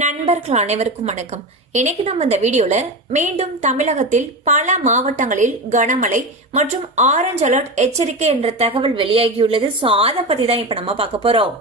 நண்பர்கள் அனைவருக்கும் வணக்கம். இன்னைக்கு நம்ம இந்த வீடியோல மீண்டும் தமிழகத்தில் பல மாவட்டங்களில் கனமழை மற்றும் ஆரஞ்சு அலர்ட் எச்சரிக்கை என்ற தகவல் வெளியாகியுள்ளது. சோ அதை பத்தி தான் இப்ப நம்ம பார்க்க போறோம்.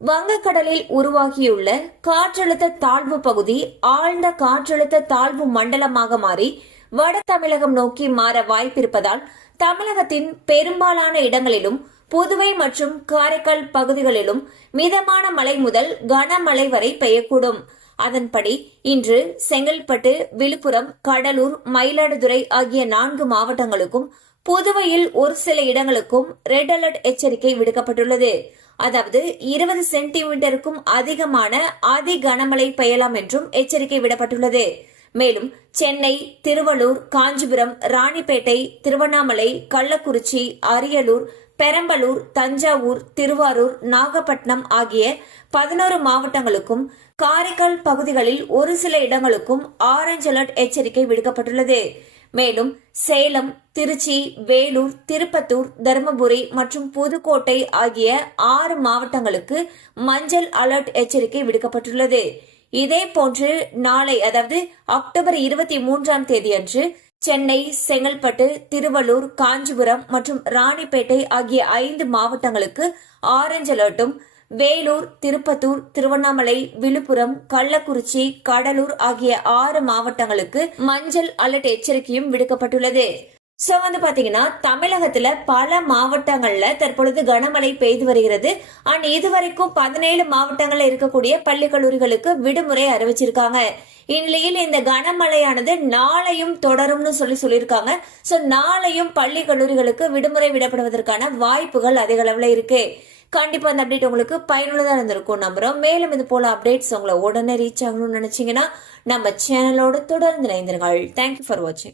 வங்கக்கடலில் உருவாகியுள்ள காற்றழுத்த தாழ்வு பகுதி ஆழ்ந்த காற்றழுத்த தாழ்வு மண்டலமாக மாறி வட தமிழகம் நோக்கி மாற வாய்ப்பிருப்பதால் தமிழகத்தின் பெரும்பாலான இடங்களிலும் புதுவை மற்றும் காரைக்கால் பகுதிகளிலும் மிதமான மழை முதல் கனமழை வரை பெய்யக்கூடும். அதன்படி இன்று செங்கல்பட்டு விழுப்புரம் கடலூர் மயிலாடுதுறை ஆகிய நான்கு மாவட்டங்களுக்கும் புதுவையில் ஒரு சில இடங்களுக்கும் ரெட் அலர்ட் எச்சரிக்கை விடுக்கப்பட்டுள்ளது. அதாவது இருபது சென்டிமீட்டருக்கும் அதிகமான அதி கனமழை பெய்யலாம் என்றும் எச்சரிக்கை விடப்பட்டுள்ளது. மேலும் சென்னை திருவள்ளூர் காஞ்சிபுரம் ராணிப்பேட்டை திருவண்ணாமலை கள்ளக்குறிச்சி அரியலூர் பெரம்பலூர் தஞ்சாவூர் திருவாரூர் நாகப்பட்டினம் ஆகிய பதினோரு மாவட்டங்களுக்கும் காரைக்கால் பகுதிகளில் ஒரு சில இடங்களுக்கும் ஆரஞ்சு அலர்ட் எச்சரிக்கை விடுக்கப்பட்டுள்ளது. மேலும் சேலம் திருச்சி வேலூர் திருப்பத்தூர் தருமபுரி மற்றும் புதுக்கோட்டை ஆகிய ஆறு மாவட்டங்களுக்கு மஞ்சள் அலர்ட் எச்சரிக்கை விடுக்கப்பட்டுள்ளது. இதே போன்று நாளை அதாவது அக்டோபர் இருபத்தி மூன்றாம் தேதியன்று சென்னை செங்கல்பட்டு திருவள்ளூர் காஞ்சிபுரம் மற்றும் ராணிப்பேட்டை ஆகிய ஐந்து மாவட்டங்களுக்கு ஆரஞ்சு அலர்ட்டும். வேலூர் திருப்பத்தூர் திருவண்ணாமலை விழுப்புரம் கள்ளக்குறிச்சி கடலூர் ஆகிய ஆறு மாவட்டங்களுக்கு மஞ்சள் அலர்ட் எச்சரிக்கையும் விடுக்கப்பட்டுள்ளது. சோ வந்து பாத்தீங்கன்னா தமிழகத்துல பல மாவட்டங்கள்ல தற்பொழுது கனமழை பெய்து வருகிறது. அண்ட் இதுவரைக்கும் பதினேழு மாவட்டங்கள்ல இருக்கக்கூடிய பள்ளி கல்லூரிகளுக்கு விடுமுறை அறிவிச்சிருக்காங்க. இந்நிலையில் இந்த கனமழையானது நாளையும் தொடரும்னு சொல்லி சொல்லியிருக்காங்க. சோ நாளையும் பள்ளி கல்லூரிகளுக்கு விடுமுறை விடப்படுவதற்கான வாய்ப்புகள் அதிக அளவுல இருக்கு. கண்டிப்பா அந்த அப்டேட் உங்களுக்கு பயனுள்ளதா இருந்திருக்கும் நம்புறோம். மேலும் இது போல அப்டேட்ஸ் உங்களை உடனே ரீச் ஆகணும்னு நினைச்சீங்கன்னா நம்ம சேனலோட தொடர்ந்து இணைந்திருங்கள். தேங்க்யூ ஃபார் வாட்சிங்